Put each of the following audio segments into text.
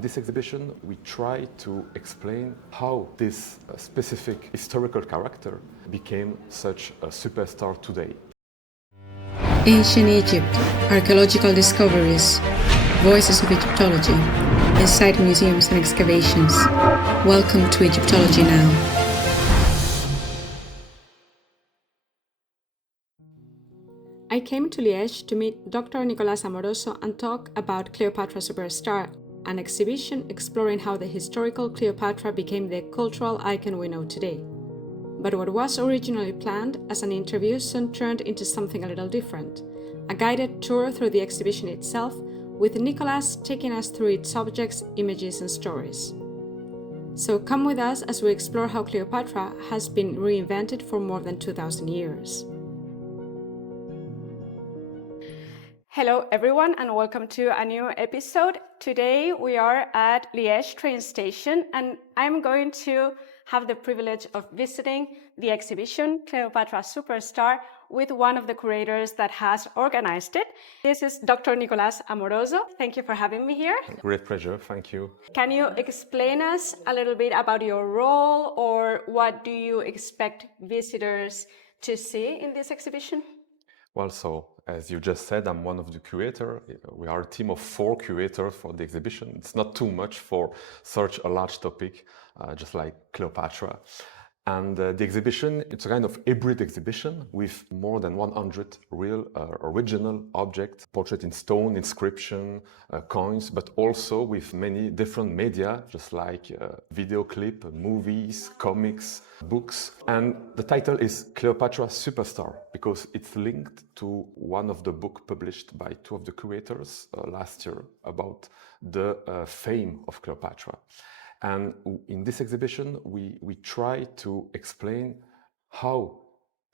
In this exhibition, we try to explain how this specific historical character became such a superstar today. Ancient Egypt, archaeological discoveries, voices of Egyptology, inside museums and excavations. Welcome to Egyptology Now. I came to Liège to meet Dr. Nicolas Amoroso and talk about Cleopatra Superstar, an exhibition exploring how the historical Cleopatra became the cultural icon we know today. But what was originally planned as an interview soon turned into something a little different, a guided tour through the exhibition itself, with Nicolas taking us through its subjects, images and stories. So come with us as we explore how Cleopatra has been reinvented for more than 2,000 years. Hello everyone and welcome to a new episode. Today we are at Liège train station and I'm going to have the privilege of visiting the exhibition Cleopatra Superstar with one of the curators that has organized it. This is Dr. Nicolas Amoroso. Thank you for having me here. Great pleasure, thank you. Can you explain us a little bit about your role, or what do you expect visitors to see in this exhibition? Well, so as you just said, I'm one of the curators. We are a team of 4 curators for the exhibition. It's not too much for such a large topic, just like Cleopatra. And the exhibition, it's a kind of hybrid exhibition with more than 100 real original objects, portrait in stone, inscription, coins, but also with many different media, just like video clip, movies, comics, books. And the title is Cleopatra Superstar because it's linked to one of the books published by 2 of the curators last year about the fame of Cleopatra. And in this exhibition, we try to explain how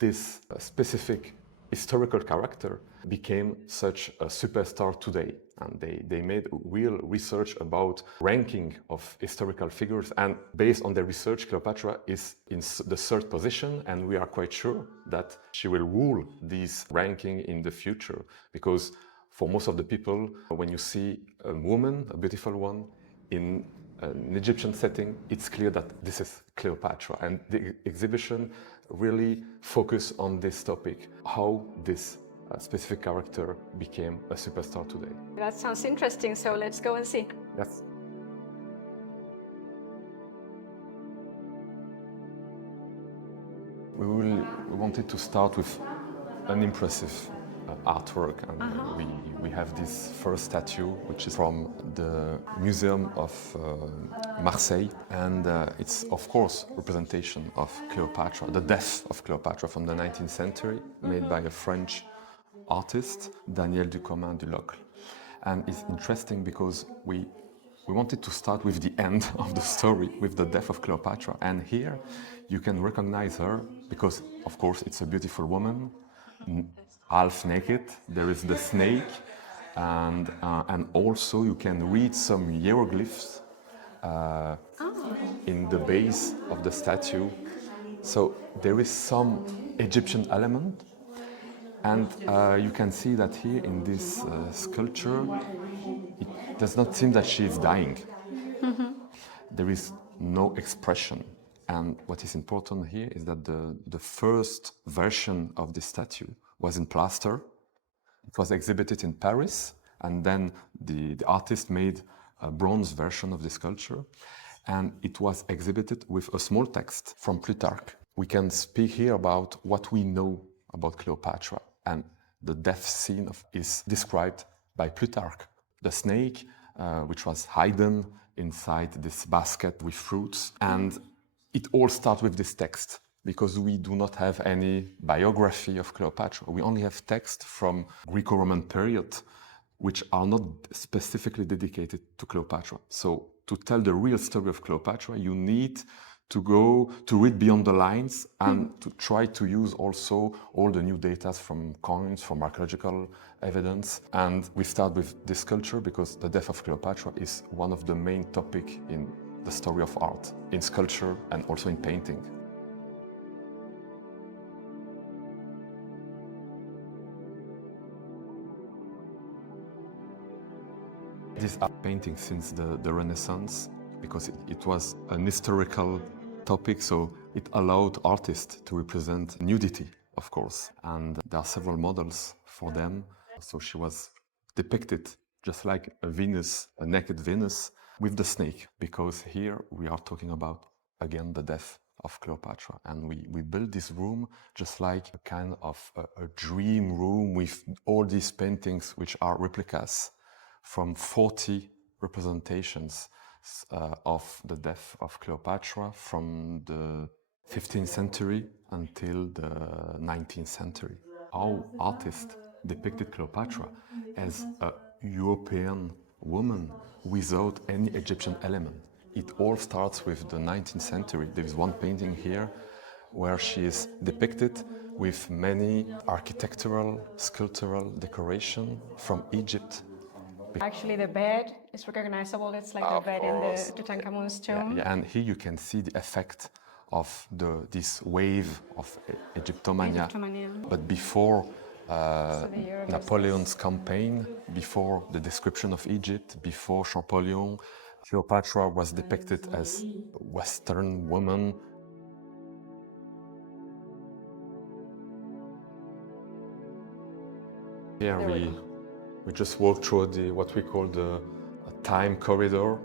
this specific historical character became such a superstar today. And they made real research about ranking of historical figures. And based on their research, Cleopatra is in the 3rd position. And we are quite sure that she will rule this ranking in the future. Because for most of the people, when you see a woman, a beautiful one, in an Egyptian setting, it's clear that this is Cleopatra. And the exhibition really focuses on this topic, how this specific character became a superstar today. That sounds interesting, so let's go and see. Yes. We wanted to start with an impressive artwork, and we have this first statue, which is from the Museum of Marseille, and it's of course representation of Cleopatra, the death of Cleopatra from the 19th century, made by a French artist, Daniel du Locle. And it's interesting because we wanted to start with the end of the story, with the death of Cleopatra, and here you can recognize her because of course it's a beautiful woman, half naked. There is the snake, and also you can read some hieroglyphs in the base of the statue. So there is some Egyptian element, and you can see that here in this sculpture, it does not seem that she is dying. There is no expression. And what is important here is that the first version of the statue was in plaster. It was exhibited in Paris, and then the artist made a bronze version of the sculpture, and it was exhibited with a small text from Plutarch. We can speak here about what we know about Cleopatra, and the death scene is described by Plutarch. The snake, which was hidden inside this basket with fruits, and it all starts with this text, because we do not have any biography of Cleopatra. We only have text from Greco-Roman period, which are not specifically dedicated to Cleopatra. So to tell the real story of Cleopatra, you need to go to read beyond the lines and to try to use also all the new data from coins, from archaeological evidence. And we start with this sculpture because the death of Cleopatra is one of the main topics in the story of art, in sculpture and also in painting. The this art painting since the Renaissance because it was an historical topic, so it allowed artists to represent nudity, of course. And there are several models for them. So she was depicted just like a Venus, a naked Venus, with the snake, because here we are talking about, again, the death of Cleopatra. And we built this room just like a kind of a dream room with all these paintings, which are replicas from 40 representations of the death of Cleopatra from the 15th century until the 19th century. How artists depicted Cleopatra as a European woman without any Egyptian element. It all starts with the 19th century. There is one painting here where she is depicted with many architectural, sculptural decoration from Egypt. Actually, the bed is recognizable. It's like the bed in the Tutankhamun's tomb. Yeah, and here you can see the effect of this wave of Egyptomania. But before Napoleon's campaign, before the description of Egypt, before Champollion, Cleopatra was depicted as a Western woman. Here we just walk through what we call the time corridor,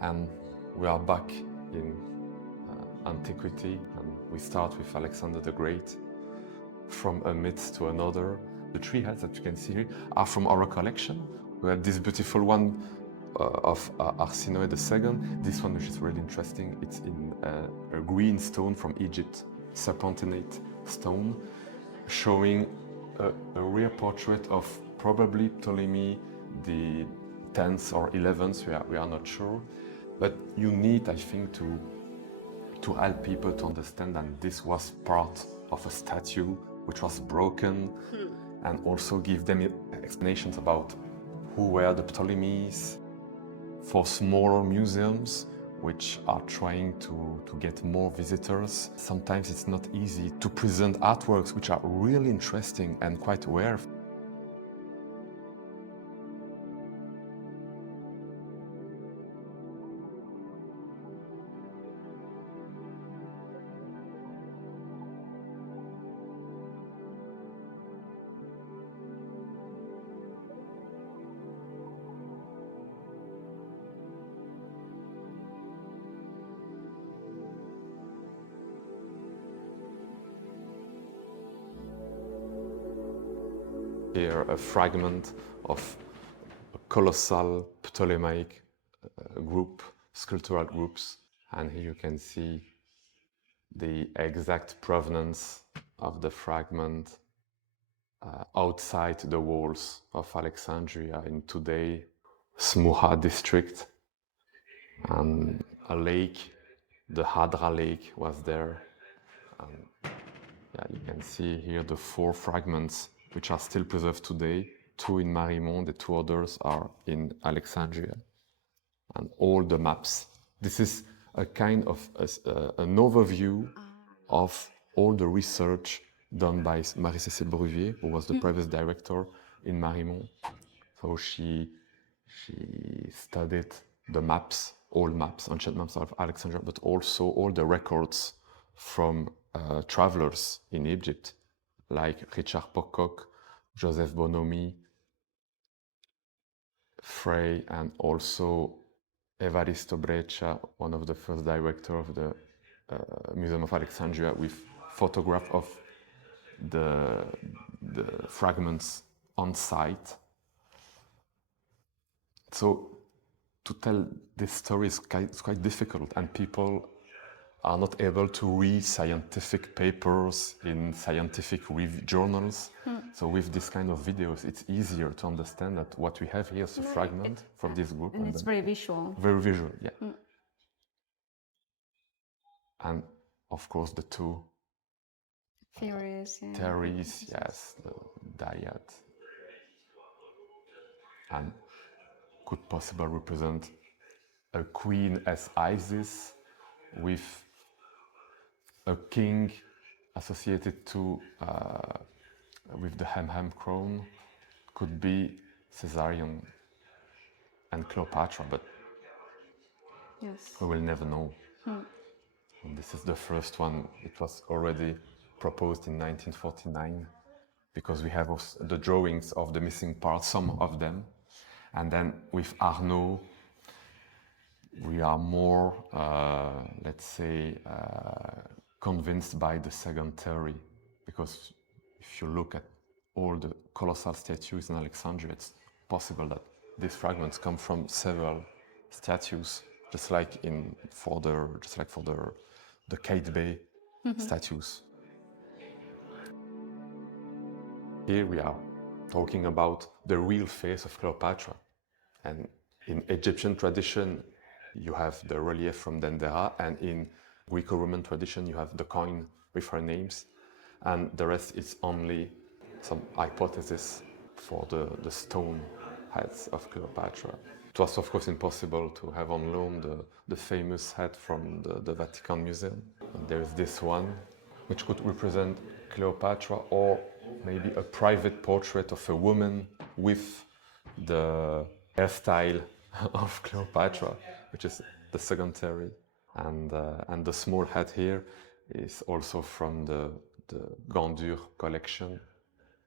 and we are back in antiquity, and we start with Alexander the Great, from a myth to another. The three heads that you can see here are from our collection. We have this beautiful one of Arsinoe II. This one, which is really interesting, it's in a green stone from Egypt, serpentinate stone, showing a real portrait of probably Ptolemy the 10th or 11th, we are not sure. But you need, I think, to help people to understand that this was part of a statue which was broken, and also give them explanations about who were the Ptolemies. For smaller museums which are trying to get more visitors, sometimes it's not easy to present artworks which are really interesting and quite rare. Here a fragment of a colossal Ptolemaic group, sculptural groups, and here you can see the exact provenance of the fragment outside the walls of Alexandria in today Smuha district, and a lake, the Hadra lake, was there. Yeah, you can see here the 4 fragments which are still preserved today. 2 in Marimonde, the 2 others are in Alexandria. And all the maps. This is a kind of an overview of all the research done by Marie-Cécile Bruvier, who was the previous director in Marimonde. So she studied the maps, all maps, ancient maps of Alexandria, but also all the records from travelers in Egypt, like Richard Pocock, Joseph Bonomi, Frey, and also Evaristo Breccia, one of the first directors of the Museum of Alexandria, with photograph of the fragments on site. So to tell this story is quite difficult, and people are not able to read scientific papers in scientific journals. So with this kind of videos, it's easier to understand that what we have here is a fragment from this group. And it's very visual. Very visual, yeah. And of course the 2 theories, yes, the dyad, and could possibly represent a queen as Isis with a king associated to with the Hem crown, could be Caesarion. and Cleopatra, but Yes. we will never know. And this is the first one. It was already proposed in 1949 because we have the drawings of the missing parts, some of them. And then with Arnaud, we are more, let's say, convinced by the second theory, because if you look at all the colossal statues in Alexandria, it's possible that these fragments come from several statues, just like for the Kate Bay statues. Here we are talking about the real face of Cleopatra, and in Egyptian tradition, you have the relief from Dendera, and in Greco-Roman tradition, you have the coin with her names, and the rest is only some hypothesis for the stone heads of Cleopatra. It was, of course, impossible to have on loan the famous head from the Vatican Museum. And there is this one, which could represent Cleopatra, or maybe a private portrait of a woman with the hairstyle of Cleopatra, which is the second theory. And the small head here is also from the Gandur collection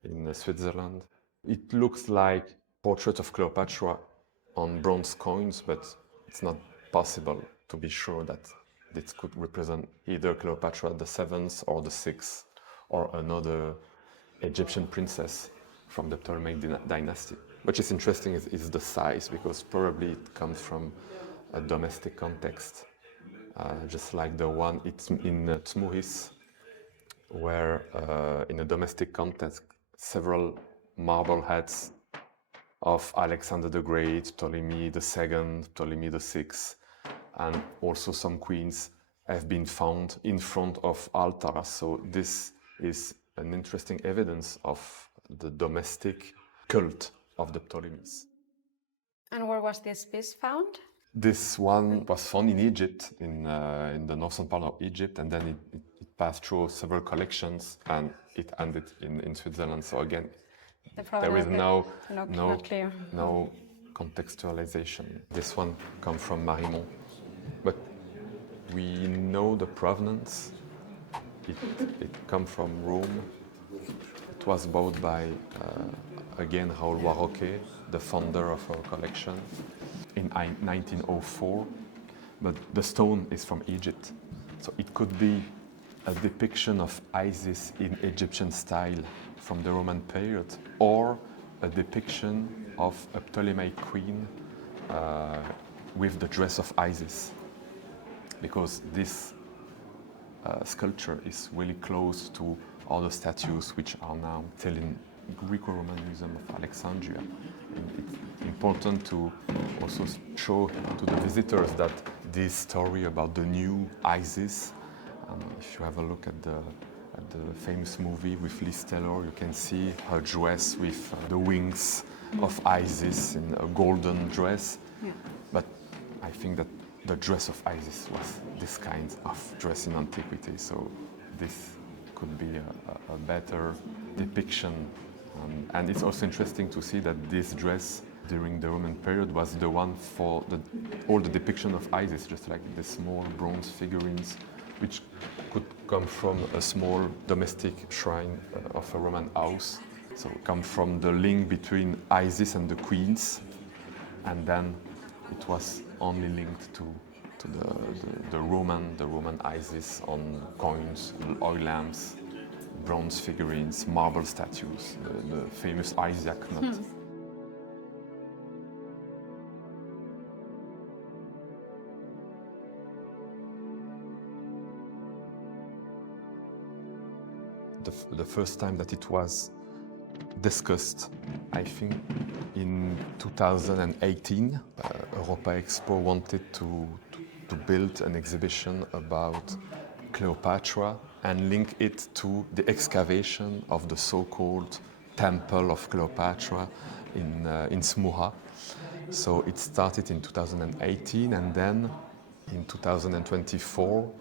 in Switzerland. It looks like portrait of Cleopatra on bronze coins, but it's not possible to be sure that this could represent either Cleopatra the VII or the VI, or another Egyptian princess from the Ptolemaic dynasty. What is interesting is the size, because probably it comes from a domestic context, just like the one it's in Tmuhis, where in a domestic context, several marble heads of Alexander the Great, Ptolemy II, Ptolemy VI, and also some queens have been found in front of altars. So this is an interesting evidence of the domestic cult of the Ptolemies. And where was this piece found? This one was found in Egypt, in the northern part of Egypt, and then it passed through several collections, and it ended in Switzerland. So again, there is no contextualization. This one comes from Marimont, but we know the provenance. It comes from Rome. It was bought by, again, Raoul Warroquet, the founder of our collection, in 1904. But the stone is from Egypt. So it could be a depiction of Isis in Egyptian style from the Roman period, or a depiction of a Ptolemaic queen with the dress of Isis, because this sculpture is really close to other statues which are now still in Greco-Roman Museum of Alexandria. And it's important to also show to the visitors that this story about the new Isis, if you have a look at the famous movie with Liz Taylor, you can see her dress with the wings of Isis in a golden dress. Yeah. But I think that the dress of Isis was this kind of dress in antiquity, so this could be a better depiction. And it's also interesting to see that this dress during the Roman period was the one for all the depiction of Isis, just like the small bronze figurines, which could come from a small domestic shrine of a Roman house. So come from the link between Isis and the queens, and then it was only linked to the Roman Isis on coins, oil lamps, bronze figurines, marble statues, the famous Isaac knot. The first time that it was discussed, I think in 2018, Europa Expo wanted to build an exhibition about Cleopatra and link it to the excavation of the so-called Temple of Cleopatra in Smuha. So it started in 2018, and then in 2024,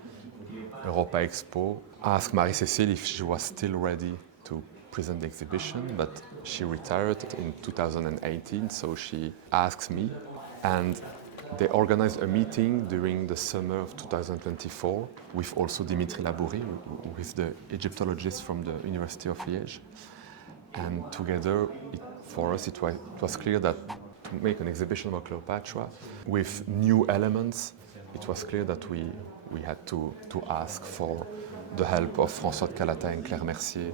Europa Expo asked Marie-Cécile if she was still ready to present the exhibition, but she retired in 2018, so she asked me And they organized a meeting during the summer of 2024 with also Dimitri Labourie, who is the Egyptologist from the University of Liège. And together, for us, it was clear that to make an exhibition about Cleopatra with new elements, it was clear that we had to ask for the help of François de Calatin and Claire Mercier,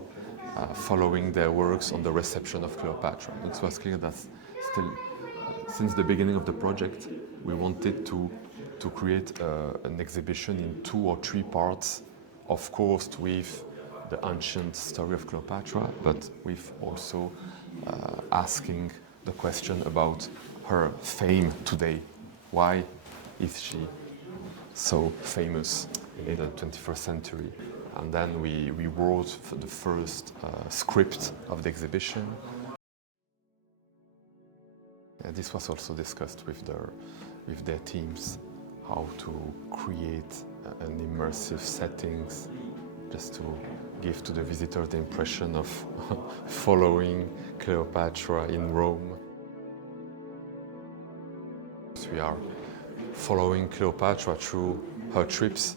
following their works on the reception of Cleopatra. It was clear that still, since the beginning of the project, we wanted to create an exhibition in 2 or 3 parts, of course with the ancient story of Cleopatra, but with also asking the question about her fame today. Why is she so famous in the 21st century? And then we wrote the first script of the exhibition. This was also discussed with their teams, how to create an immersive settings, just to give to the visitor the impression of following Cleopatra in Rome. We are following Cleopatra through her trips,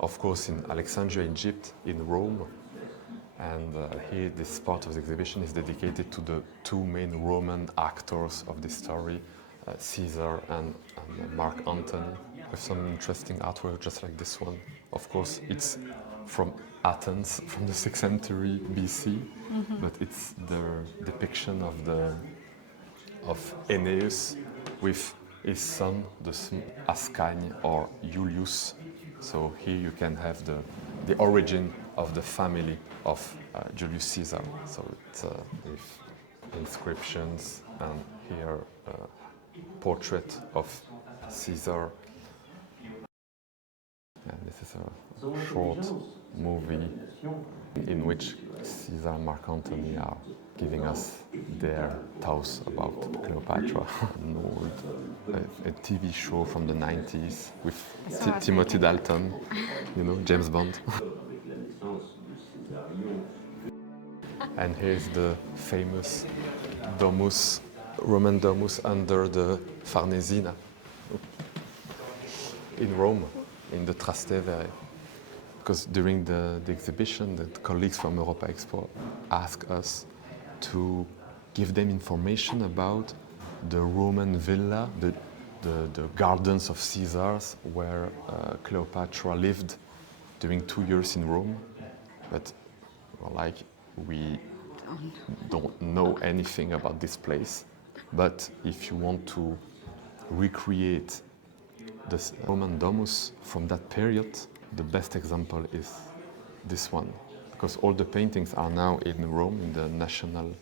of course in Alexandria, Egypt, in Rome. And here this part of the exhibition is dedicated to the 2 main Roman actors of this story, Caesar and Mark Antony, with some interesting artwork just like this one. Of course, it's from Athens, from the 6th century BC, but it's the depiction of Aeneas with his son, the Ascagne or Julius. So here you can have the origin of the family of Julius Caesar. So it's with inscriptions, and here a portrait of Caesar. And this is a short movie in which Caesar and Mark Antony are giving us their thoughts about Cleopatra. A TV show from the 90s with Timothy Dalton, James Bond. And here's the famous domus, Roman domus under the Farnesina in Rome, in the Trastevere. Because during the exhibition, the colleagues from Europa Expo asked us to give them information about the Roman villa, the gardens of Caesars, where Cleopatra lived during 2 years in Rome. But we don't know anything about this place. But if you want to recreate the Roman domus from that period, the best example is this one, because all the paintings are now in Rome, in the National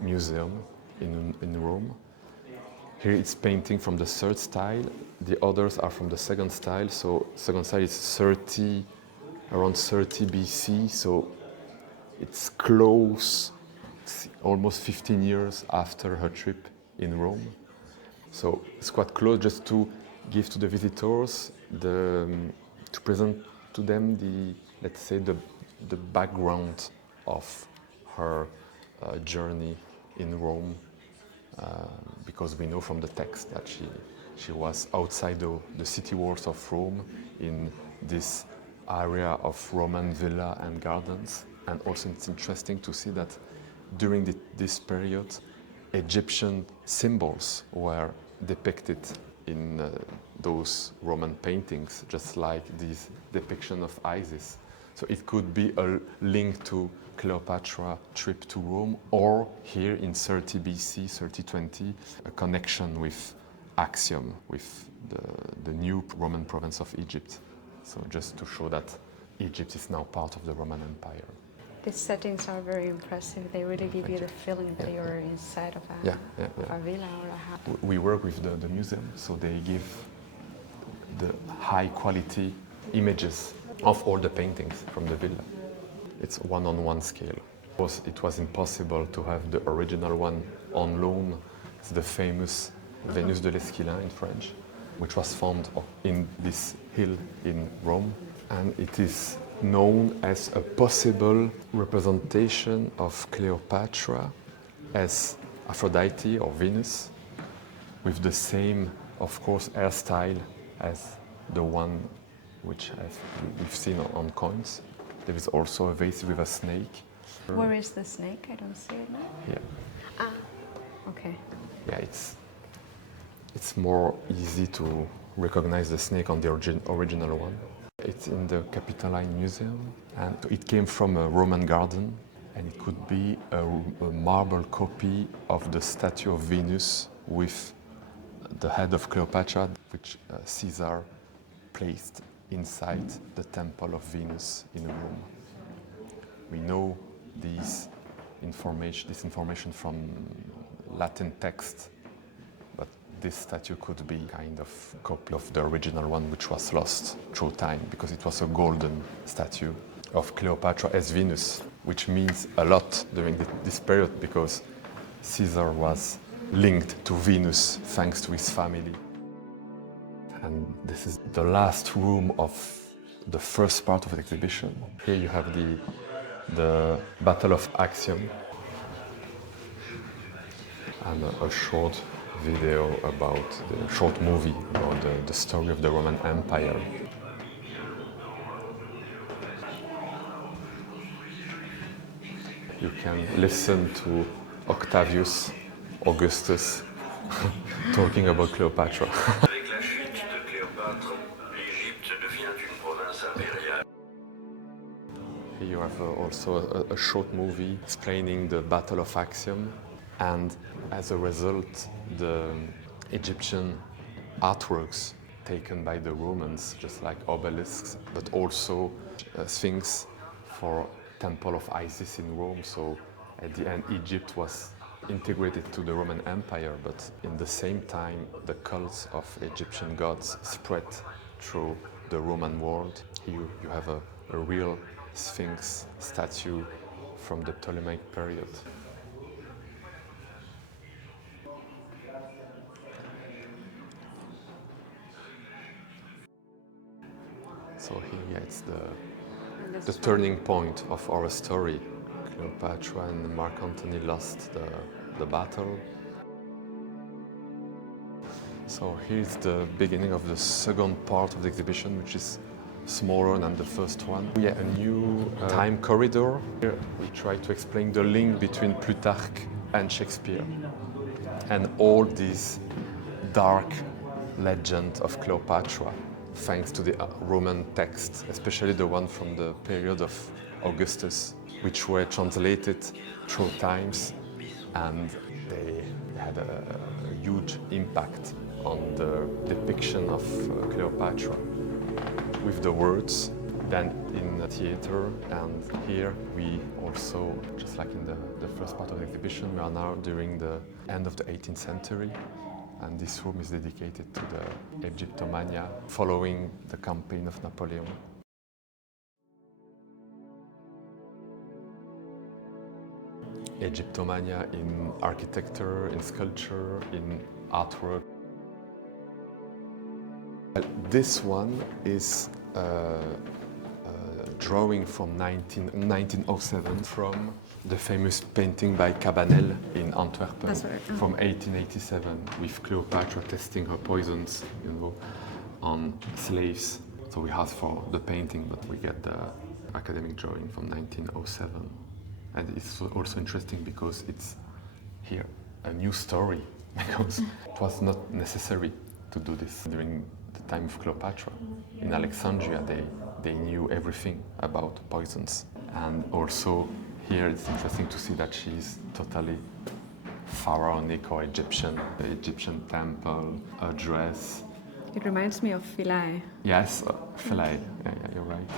Museum in Rome. Here it's painting from the 3rd style, the others are from the 2nd style, so 2nd style is around 30 BC, so it's close, almost 15 years after her trip in Rome. So it's quite close, just to give to the visitors, to present to them the background of her journey in Rome, because we know from the text that she was outside the city walls of Rome, in this area of Roman villa and gardens. And also it's interesting to see that during this period, Egyptian symbols were depicted in those Roman paintings, just like this depiction of Isis. So it could be a link to Cleopatra trip to Rome, or here in 30 BC, 3020, a connection with Actium, with the new Roman province of Egypt. So just to show that Egypt is now part of the Roman Empire. These settings are very impressive. They really give you the feeling that you're inside of a villa or a house. We work with the museum, so they give the high quality images of all the paintings from the villa. It's 1-on-1 scale. It was impossible to have the original one on loan. It's the famous Venus de l'Esquilin in French, which was found in this hill in Rome. And it is known as a possible representation of Cleopatra as Aphrodite or Venus, with the same Of course, hairstyle as the one which we've seen on coins. There is also a vase with a snake. Where is the snake? I don't see it now. Yeah. Ah, okay. Yeah, it's more easy to recognize the snake on the original one. It's in the Capitoline Museum, and it came from a Roman garden, and it could be a marble copy of the statue of Venus with the head of Cleopatra, which Caesar placed inside the temple of Venus in Rome. We know this information from Latin text, but this statue could be kind of copy of the original one, which was lost through time because it was a golden statue of Cleopatra as Venus, which means a lot during this period because Caesar was linked to Venus thanks to his family. And this is the last room of the first part of the exhibition. Here you have the Battle of Actium and a short video about the short movie about the story of the Roman Empire. You can listen to Octavius Augustus talking about Cleopatra. Avec la chute de Cléopâtre, l'Égypte devient une province impériale. Here you have also a short movie explaining the Battle of Actium, and as a result, the Egyptian artworks taken by the Romans, just like obelisks, but also Sphinx for Temple of Isis in Rome. So at the end, Egypt was integrated to the Roman Empire, but in the same time, the cults of Egyptian gods spread through the Roman world. Here you have a real Sphinx statue from the Ptolemaic period. So here, yeah, it's the turning point of our story. Cleopatra and Mark Antony lost the battle. So here's the beginning of the second part of the exhibition, which is smaller than the first one. Yeah, a new time corridor. Here we try to explain the link between Plutarch and Shakespeare and all these dark legend of Cleopatra, thanks to the Roman text, especially the one from the period of Augustus, which were translated through times, and they had a huge impact on the depiction of Cleopatra with the words, then in the theater, and here we also, just like in the first part of the exhibition, we are now during the end of the 18th century, and this room is dedicated to the Egyptomania following the campaign of Napoleon. Egyptomania in architecture, in sculpture, in artwork. This one is a drawing from 1907 from the famous painting by Cabanel in Antwerp from 1887 with Cleopatra testing her poisons, on slaves. So we asked for the painting, but we get the academic drawing from 1907. And it's also interesting because it's here a new story, because it was not necessary to do this during the time of Cleopatra. In Alexandria, they knew everything about poisons. And also here it's interesting to see that she's totally pharaonic or Egyptian. The Egyptian temple, a dress. It reminds me of Philae. Yes, Philae, yeah, you're right.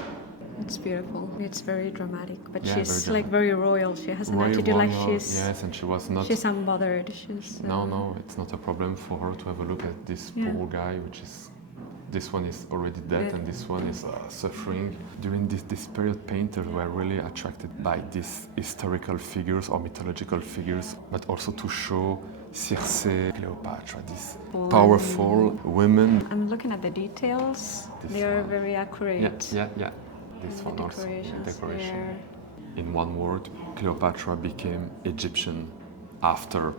It's beautiful. It's very dramatic, but Yeah, she's very like very royal. She has an Royal attitude like warrior, yes, and she was not. she's unbothered. She's No, it's not a problem for her to have a look at this poor guy, which is. This one is already dead, and this one is suffering. During this period, painters were really attracted by these historical figures or mythological figures, but also to show Circe, Cleopatra, these powerful women. I'm looking at the details. They are very accurate. Yeah. This one also, decoration. In one word, Cleopatra became Egyptian after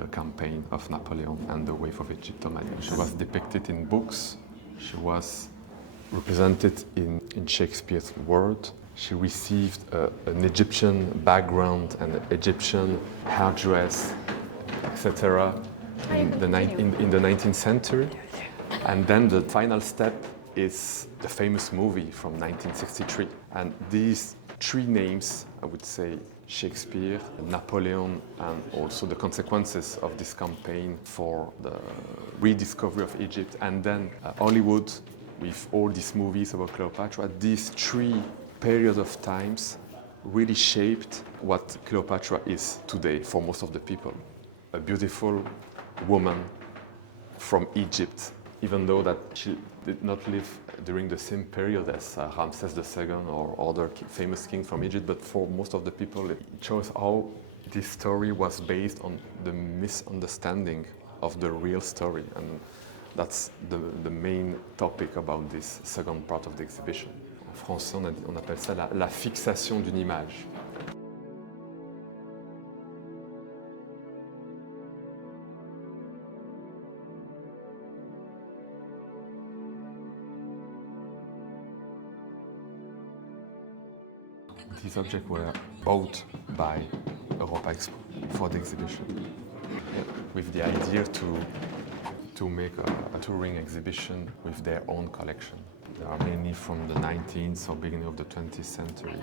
the campaign of Napoleon and the wave of Egyptomania. She was depicted in books, she was represented in Shakespeare's world. She received an Egyptian background and an Egyptian hairdress, etc. in the 19th century. And then the final step is the famous movie from 1963. And these three names, I would say, Shakespeare, Napoleon, and also the consequences of this campaign for the rediscovery of Egypt, and then Hollywood with all these movies about Cleopatra, these three periods of times really shaped what Cleopatra is today for most of the people. A beautiful woman from Egypt, even though that she did not live during the same period as Ramses II or other famous kings from Egypt, but for most of the people it shows how this story was based on the misunderstanding of the real story, and that's the main topic about this second part of the exhibition. En français, on appelle ça la fixation d'une image. These objects were bought by Europa Expo for the exhibition, with the idea to make a touring exhibition with their own collection. They are mainly from the 19th or beginning of the 20th century.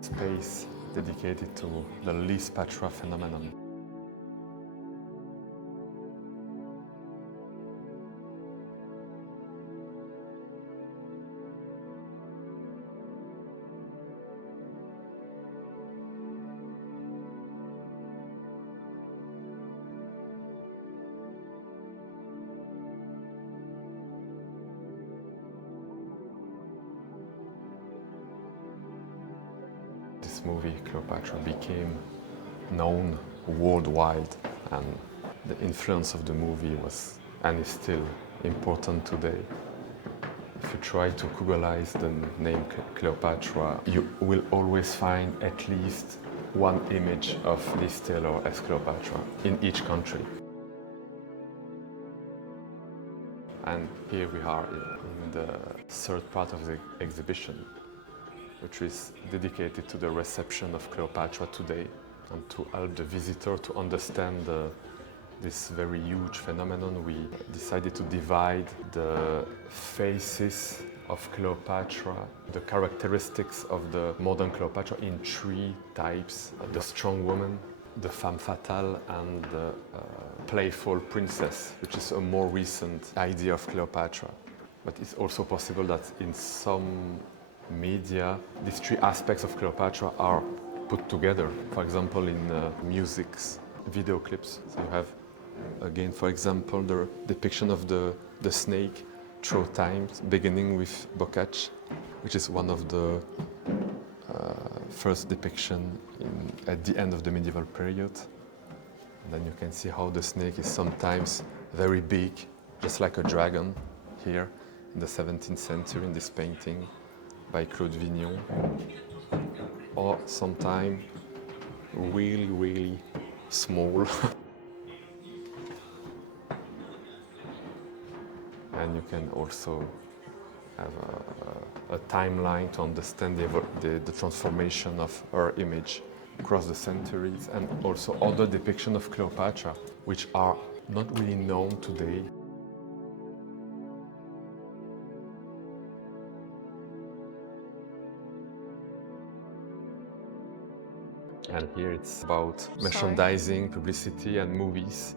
Space dedicated to the Cleopatra phenomenon. This movie, Cleopatra, became known worldwide, and the influence of the movie was, and is still, important today. If you try to Googleize the name Cleopatra, you will always find at least one image of Liz Taylor as Cleopatra in each country. And here we are in the third part of the exhibition, which is dedicated to the reception of Cleopatra today and to help the visitor to understand this very huge phenomenon. We decided to divide the faces of Cleopatra, the characteristics of the modern Cleopatra, in three types: the strong woman, the femme fatale, and the playful princess, which is a more recent idea of Cleopatra. But it's also possible that in some media, these three aspects of Cleopatra are put together. For example, in music's video clips. So you have, again, for example, the depiction of the snake through time, beginning with Boccace, which is one of the first depiction at the end of the medieval period. And then you can see how the snake is sometimes very big, just like a dragon here in the 17th century in this painting by Claude Vignon, or sometimes really, really small. And you can also have a timeline to understand the transformation of her image across the centuries, and also other depictions of Cleopatra, which are not really known today. And here it's about merchandising, publicity, and movies.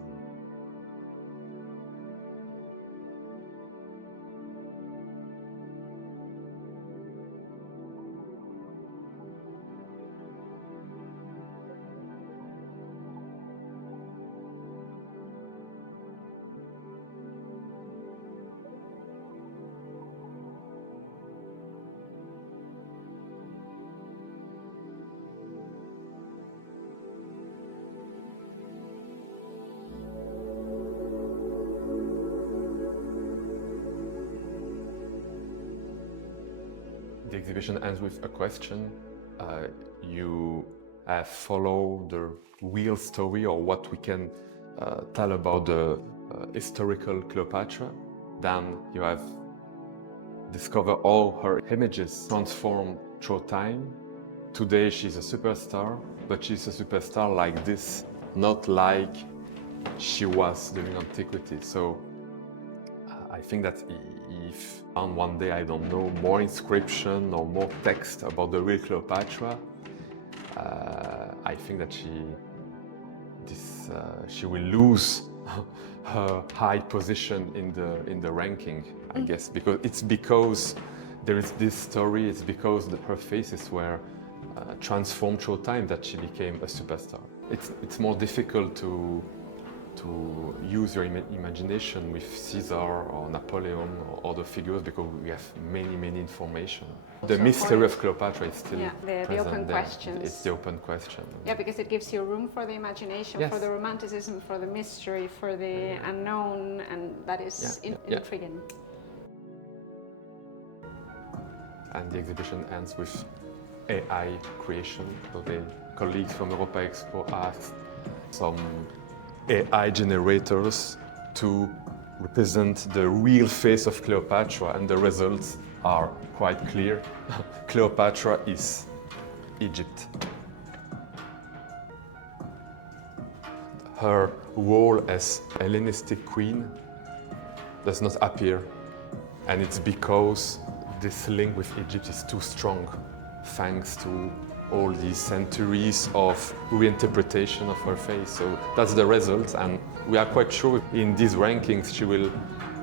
exhibition ends with a question. You follow the real story, or what we can tell about the historical Cleopatra. Then you have discovered all her images transformed through time. Today she's a superstar, but she's a superstar like this, not like she was during antiquity. So I think that if on one day, I don't know, more inscription or more text about the real Cleopatra, I think that she will lose her high position in the ranking, I guess, because there is this story. It's because her faces were transformed through time that she became a superstar. It's more difficult to use your imagination with Caesar or Napoleon or other figures, because we have many information. The mystery of Cleopatra is still the open there. questions. It's the open question. Yeah, because it gives you room for the imagination, Yes. for the romanticism, for the mystery, for the unknown, and that is intriguing. And the exhibition ends with AI creation. So the colleagues from Europa Expo asked some AI generators to represent the real face of Cleopatra, and the results are quite clear. Cleopatra is Egypt. Her role as Hellenistic queen does not appear, and it's because this link with Egypt is too strong, thanks to all these centuries of reinterpretation of her face. So that's the result, and we are quite sure in these rankings she will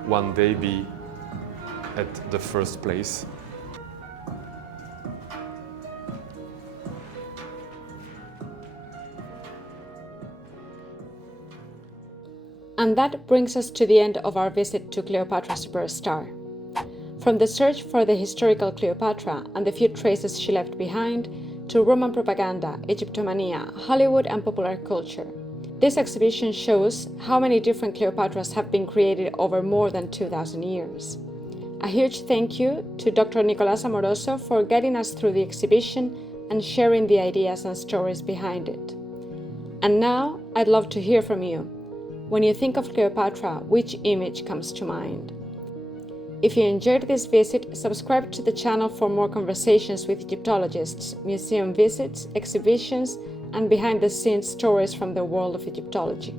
one day be at the first place. And that brings us to the end of our visit to Cleopatra Superstar. From the search for the historical Cleopatra and the few traces she left behind, to Roman propaganda, Egyptomania, Hollywood and popular culture. This exhibition shows how many different Cleopatras have been created over more than 2,000 years. A huge thank you to Dr. Nicolas Amoroso for guiding us through the exhibition and sharing the ideas and stories behind it. And now, I'd love to hear from you. When you think of Cleopatra, which image comes to mind? If you enjoyed this visit, subscribe to the channel for more conversations with Egyptologists, museum visits, exhibitions, and behind-the-scenes stories from the world of Egyptology.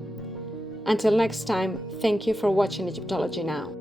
Until next time, thank you for watching Egyptology Now.